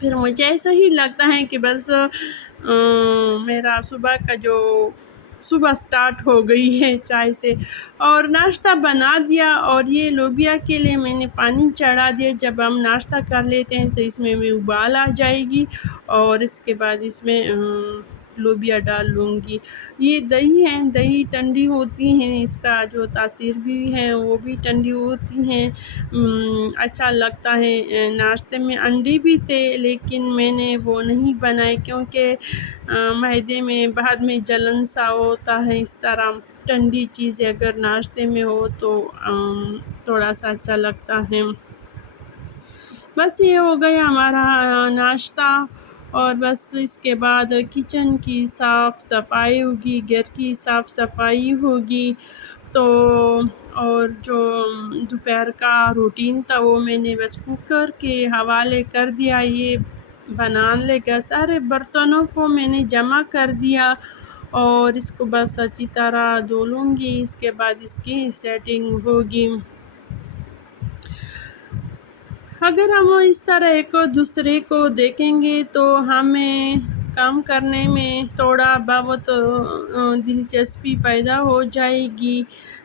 پھر مجھے ایسا ہی لگتا ہے کہ بس میرا صبح کا جو صبح سٹارٹ ہو گئی ہے چائے سے۔ اور ناشتہ بنا دیا، اور یہ لوبیا کے لیے میں نے پانی چڑھا دیا۔ جب ہم ناشتہ کر لیتے ہیں تو اس میں بھی ابال آ جائے گی، اور اس کے بعد اس میں لوبیا ڈال لوں گی۔ یہ دہی ہے، دہی ٹھنڈی ہوتی ہیں، اس کا جو تاثیر بھی ہے وہ بھی ٹھنڈی ہوتی ہیں، اچھا لگتا ہے۔ ناشتے میں انڈے بھی تھے لیکن میں نے وہ نہیں بنائے، کیونکہ معدے میں بعد میں جلن سا ہوتا ہے۔ اس طرح ٹھنڈی چیزیں اگر ناشتے میں ہو تو تھوڑا سا اچھا لگتا ہے۔ بس یہ ہو گیا ہمارا ناشتہ، اور بس اس کے بعد کچن کی صاف صفائی ہوگی، گھر کی صاف صفائی ہوگی۔ تو اور جو دوپہر کا روٹین تھا وہ میں نے بس کوکر کے حوالے کر دیا۔ یہ بنا لے گا، سارے برتنوں کو میں نے جمع کر دیا، اور اس کو بس اچھی طرح دھو لوں گی، اس کے بعد اس کی سیٹنگ ہوگی۔ اگر ہم اس طرح ایک دوسرے کو دیکھیں گے تو ہمیں کام کرنے میں تھوڑا بہت دلچسپی پیدا ہو جائے گی۔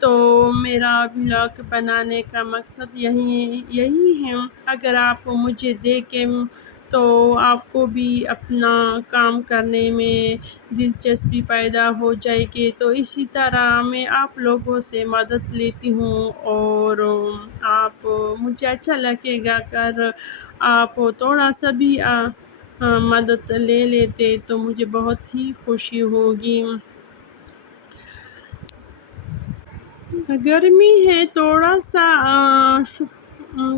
تو میرا بلاگ بنانے کا مقصد یہی ہے۔ اگر آپ مجھے دیکھیں تو آپ کو بھی اپنا کام کرنے میں دلچسپی پیدا ہو جائے گی۔ تو اسی طرح میں آپ لوگوں سے مدد لیتی ہوں، اور آپ مجھے اچھا لگے گا اگر آپ تھوڑا سا بھی مدد لے لیتے تو مجھے بہت ہی خوشی ہوگی۔ گرمی ہے، تھوڑا سا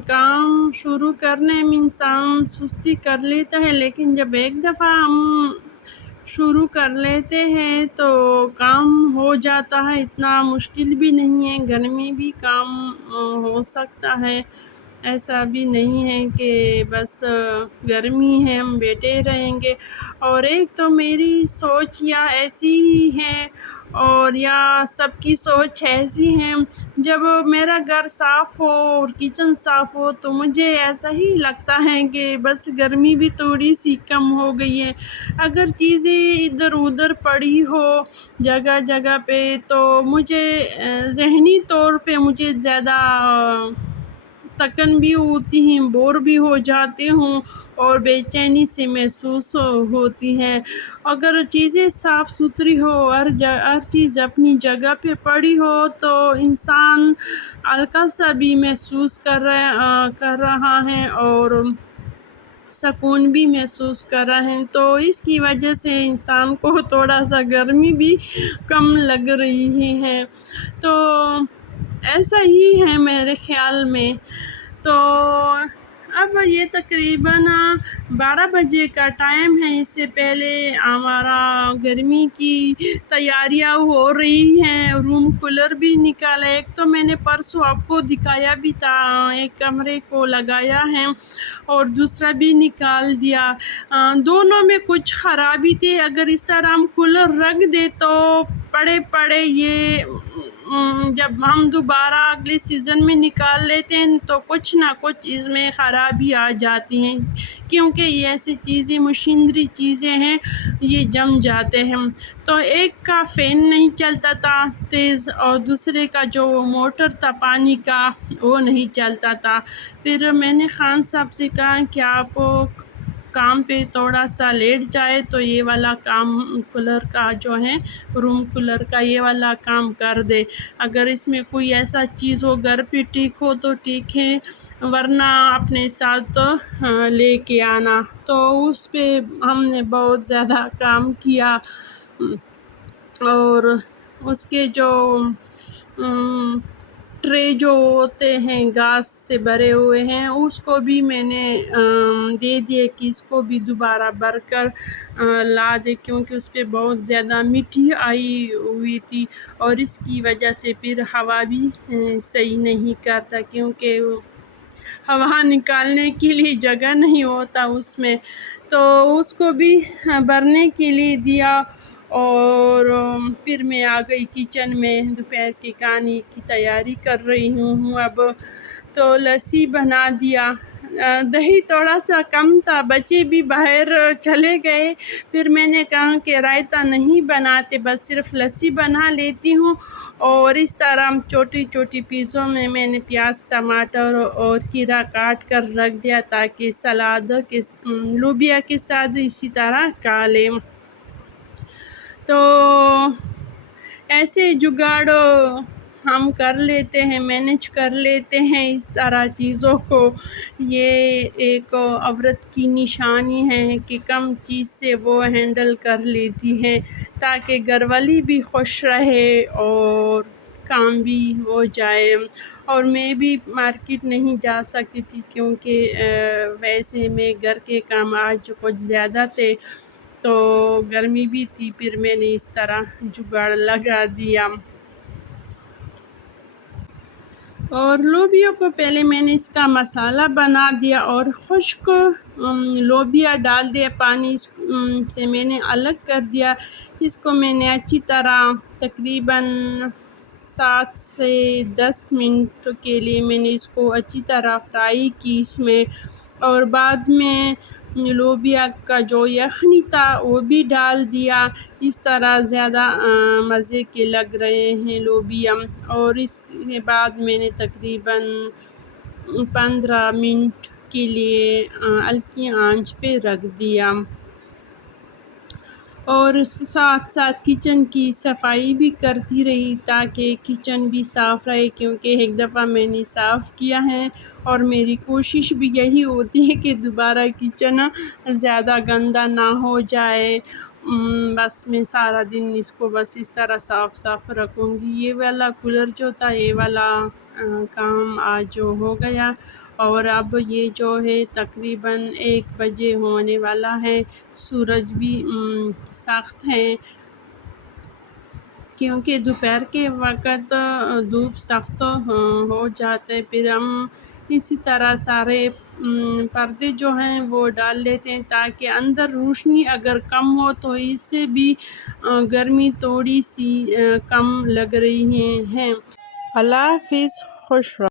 کام شروع کرنے میں انسان سستی کر لیتا ہے، لیکن جب ایک دفعہ ہم شروع کر لیتے ہیں تو کام ہو جاتا ہے، اتنا مشکل بھی نہیں ہے۔ گرمی بھی کام ہو سکتا ہے، ایسا بھی نہیں ہے کہ بس گرمی ہے ہم بیٹھے رہیں گے۔ اور ایک تو میری سوچ یا ایسی ہی ہے، اور یا سب کی سوچ ایسی ہے، جب میرا گھر صاف ہو اور کچن صاف ہو تو مجھے ایسا ہی لگتا ہے کہ بس گرمی بھی تھوڑی سی کم ہو گئی ہے۔ اگر چیزیں ادھر ادھر پڑی ہو جگہ جگہ پہ تو مجھے ذہنی طور پہ مجھے زیادہ تکن بھی ہوتی ہیں، بور بھی ہو جاتی ہوں، اور بے چینی سے محسوس ہوتی ہے۔ اگر چیزیں صاف ستھری ہو، ہر چیز اپنی جگہ پہ پڑی ہو تو انسان ہلکا سا بھی محسوس کر رہا ہے، اور سکون بھی محسوس کر رہے ہیں۔ تو اس کی وجہ سے انسان کو تھوڑا سا گرمی بھی کم لگ رہی ہے۔ تو ایسا ہی ہے میرے خیال میں۔ تو اب یہ تقریباً 12 بجے کا ٹائم ہے، اس سے پہلے ہمارا گرمی کی تیاریاں ہو رہی ہیں۔ روم کولر بھی نکالا، ایک تو میں نے پرسوں آپ کو دکھایا بھی تھا، ایک کمرے کو لگایا ہے اور دوسرا بھی نکال دیا۔ دونوں میں کچھ خرابی تھی، اگر اس طرح ہم کولر رکھ دے تو پڑے یہ جب ہم دوبارہ اگلے سیزن میں نکال لیتے ہیں تو کچھ نہ کچھ اس میں خرابی آ جاتی ہیں، کیونکہ یہ ایسی چیزیں مشینری چیزیں ہیں، یہ جم جاتے ہیں۔ تو ایک کا فین نہیں چلتا تھا تیز، اور دوسرے کا جو موٹر تھا پانی کا وہ نہیں چلتا تھا۔ پھر میں نے خان صاحب سے کہا کہ آپ کام پہ تھوڑا سا لیٹ جائے تو یہ والا کام کولر کا جو ہے، روم کولر کا یہ والا کام کر دے۔ اگر اس میں کوئی ایسا چیز ہو گھر پہ ٹھیک ہو تو ٹھیک ہے، ورنہ اپنے ساتھ لے کے آنا۔ تو اس پہ ہم نے بہت زیادہ کام کیا، اور اس کے جو ٹرے جو ہوتے ہیں گھاس سے بھرے ہوئے ہیں اس کو بھی میں نے دے دیے کہ اس کو بھی دوبارہ بھر کر لا دے، کیونکہ اس پہ بہت زیادہ مٹی آئی ہوئی تھی، اور اس کی وجہ سے پھر ہوا بھی صحیح نہیں کرتا، کیونکہ ہوا نکالنے کے لیے جگہ نہیں ہوتا اس میں۔ تو اس کو بھی بھرنے کے لیے دیا، اور پھر میں آ گئی کچن میں، دوپہر کے کھانے کی تیاری کر رہی ہوں اب۔ تو لسی بنا دیا، دہی تھوڑا سا کم تھا، بچے بھی باہر چلے گئے، پھر میں نے کہا کہ رائتا نہیں بناتے، بس صرف لسی بنا لیتی ہوں، اور اس طرح چھوٹی چھوٹی پیسوں میں نے پیاز، ٹماٹر اور کھیرا کاٹ کر رکھ دیا تاکہ سلاد کے لوبیا کے ساتھ اسی طرح کھا لیں۔ تو ایسے جگاڑ ہم کر لیتے ہیں، مینیج کر لیتے ہیں اس طرح چیزوں کو۔ یہ ایک عورت کی نشانی ہے کہ کم چیز سے وہ ہینڈل کر لیتی ہے تاکہ گھر والی بھی خوش رہے اور کام بھی ہو جائے۔ اور میں بھی مارکیٹ نہیں جا سکتی تھی کیونکہ ویسے میں گھر کے کام آج کچھ زیادہ تھے، تو گرمی بھی تھی، پھر میں نے اس طرح جگاڑ لگا دیا۔ اور لوبیا کو پہلے میں نے اس کا مسالہ بنا دیا اور خشک لوبیا ڈال دیا، پانی سے میں نے الگ کر دیا۔ اس کو میں نے اچھی طرح تقریباً 7 سے 10 منٹ کے لیے میں نے اس کو اچھی طرح فرائی کی اس میں، اور بعد میں لوبیا کا جو یخنی تھا وہ بھی ڈال دیا۔ اس طرح زیادہ مزے کے لگ رہے ہیں لوبیا، اور اس کے بعد میں نے تقریباً 15 منٹ کے لیے ہلکی آنچ پہ رکھ دیا، اور ساتھ ساتھ کچن کی صفائی بھی کرتی رہی تاکہ کچن بھی صاف رہے، کیونکہ ایک دفعہ میں نے صاف کیا ہے اور میری کوشش بھی یہی ہوتی ہے کہ دوبارہ کچن زیادہ گندا نہ ہو جائے۔ بس میں سارا دن اس کو بس اس طرح صاف رکھوں گی۔ یہ والا کولر جو تھا، یہ والا کام آج ہو گیا، اور اب یہ جو ہے تقریباً 1 بجے ہونے والا ہے۔ سورج بھی سخت ہے کیونکہ دوپہر کے وقت دھوپ سخت ہو جاتے ہیں، پھر ہم اسی طرح سارے پردے جو ہیں وہ ڈال لیتے ہیں تاکہ اندر روشنی اگر کم ہو تو اس سے بھی گرمی تھوڑی سی کم لگ رہی ہے۔ اللہ حافظ، خوش رہو۔